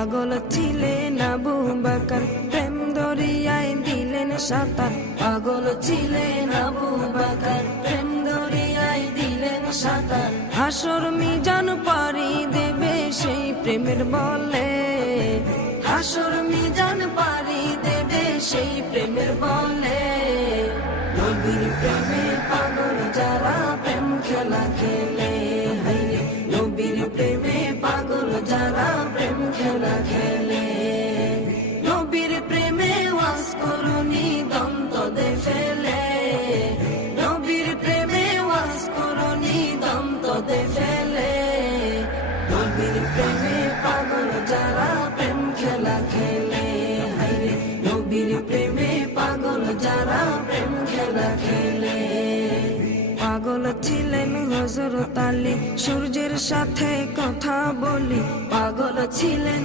পাগল ছিলেন আবু বকর, প্রেম দরিয়ায় দিলেন সাঁতার। পাগল ছিলেন আবু বকর, প্রেম দরিয়ায় দিলেন সাঁতার। হাসর মিজান পারি দেবে সেই প্রেমের বলে, হাসর মিজান পারি দেবে সেই প্রেমের বলে। নবীর প্রেমে পাগল যারা প্রেম খেলা খেলে, হাইরে নবীর প্রেমে পাগল যারা প্রেম খেলা খেলে। নবীর প্রেমে ওয়াজ করুনি দন্ত দে ফেলে, নবীর প্রেমে ওয়াজ করুনি দন্ত দে ফেলে। নবীর প্রেমে পাগল যারা প্রেম খেলা খেলে, হাইরে নবীর প্রেমে পাগল যারা প্রেম খেলা খেলে। পাগল ছিলেন হযরত আলী, সূর্যের সাথে কথা বলি। পাগল ছিলেন